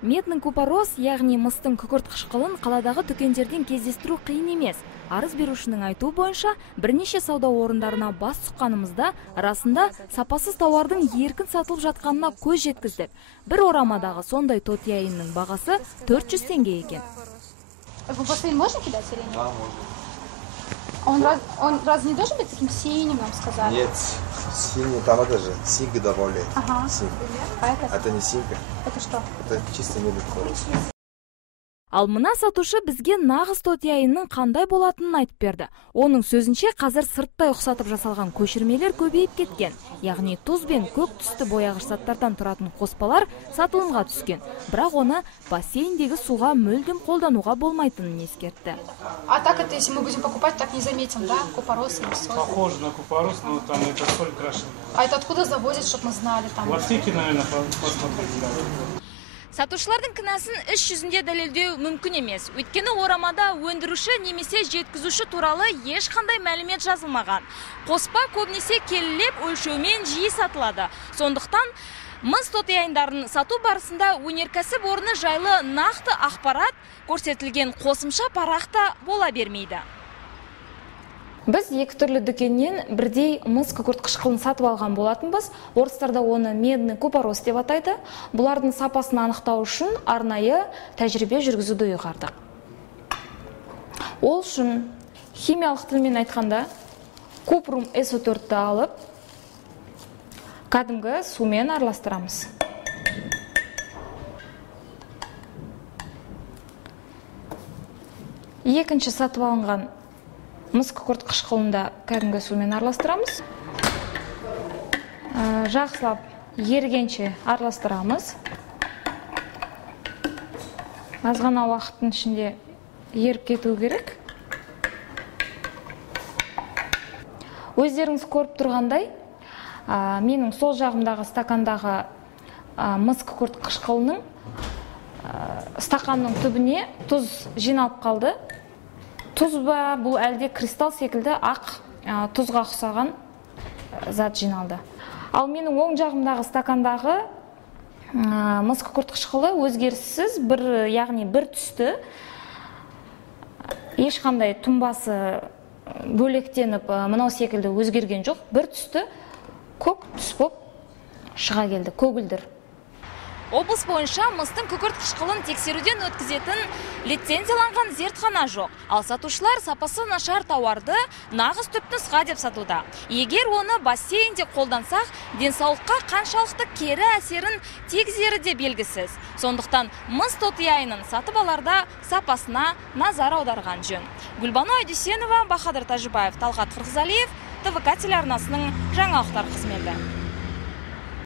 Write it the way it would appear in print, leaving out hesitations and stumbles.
Медный купорос, яғни мыстың күкірт қышқылын қаладағы дүкендерден кездестіру қиын емес. Арыз берушінің айтуы бойынша, бірнеше сауда орындарына бас сұққанымызда, расында сапасыз тауардың еркін сатылып жатқанына көз жеткіздік. Бір орамадағы сондай тотияйынның бағасы 400 теңге екен. Бассейн можно кидать или нет? Да, можно. Он разве не должен быть таким синим, нам сказали? Нет, синий, там это же синька добавляет. Ага. А Это не синька. Это что? Это чисто медный купорос. Ал мына сатушы бізге нағыз тотияйынның қандай болатынын айтып берді. Оның сөзінше қазір сырттай ұқсатып жасалған көшірмелер көбейіп кеткен. Яғни тұз бен көк түсті бояғыш заттардан тұратын қоспалар сатылымға түскен. Бірақ оны бассейндегі суға мүлдем қолдануға болмайтынын ескертті. А так это, если мы будем покупать, так не заметим, да? Купорос или соль? Похоже на купорос, но там это соль крашеная. А это откуда завозят, чтобы мы знали там? В аптеке, наверное, посмотрели. Сатушылардың кінәсін іс жүзінде дәлелдеу мүмкін емес. Өйткені орамада өндіруші немесе жеткізуші туралы ешқандай мәлімет жазылмаған. Қоспа көбінесе келілеп өлшеумен жиі сатылады. Сондықтан мыс тотияйындарын сату барысында өнеркәсіп орны жайлы нақты ақпарат көрсетілген қосымша парақта бола бермейді. Біз екі түрлі дүкеннен бірдей мыс күкірт қышқылын сатып алған болатынбыз. Орыстарда оны медный купорос деп атайды. Бұлардың сапасын анықтау үшін арнайы тәжірибе жүргізуді ұйғардық. Ол үшін химиялық тілмен айтқанда купрум SO4-ті алып, кәдімгі сумен араластырамыз. Екінші сатып алынған мыс күкірт қышқылында кәдімгі сумен араластырамыз. Жақсылап ергенше араластырамыз. Аз ғана уақыттың ішінде еріп кету керек. Өздеріңіз көріп тұрғандай, менің сол жағымдағы стакандағы мыс күкірт қышқылының стақанның түбіне тұз жиналып қалды. Тұз ба, бұл әлде кристалл секілді ақ тұзға ұқсаған зат жиналды. Ал менің оң жағымдағы стакандағы мыс күкірт қышқылы өзгеріссіз, яғни бір түсті, ешқандай тұнбасы бөлектеніп, мынау секілді өзгерген жоқ, бір түсті көк түс боп шыға келді, көгілдір. Облыс бойынша мыстың күкірт қышқылын тексеруден өткізетін лицензияланған зертхана жоқ. Ал сатушылар сапасы нашар тауарды нағыз түпнұсқа деп сатуда. Егер оны бассейнде қолдансақ, денсаулыққа қаншалықты кері әсерін тигізері де белгісіз. Сондықтан мыс тотияйынын сатып аларда сапасына назар аударған жөн. Гүлбану Айдүсенова, Бахадыр Тажибаев, Талғат Қырғызалиев, ТВК телеарнасының жаңалықтар қызметі.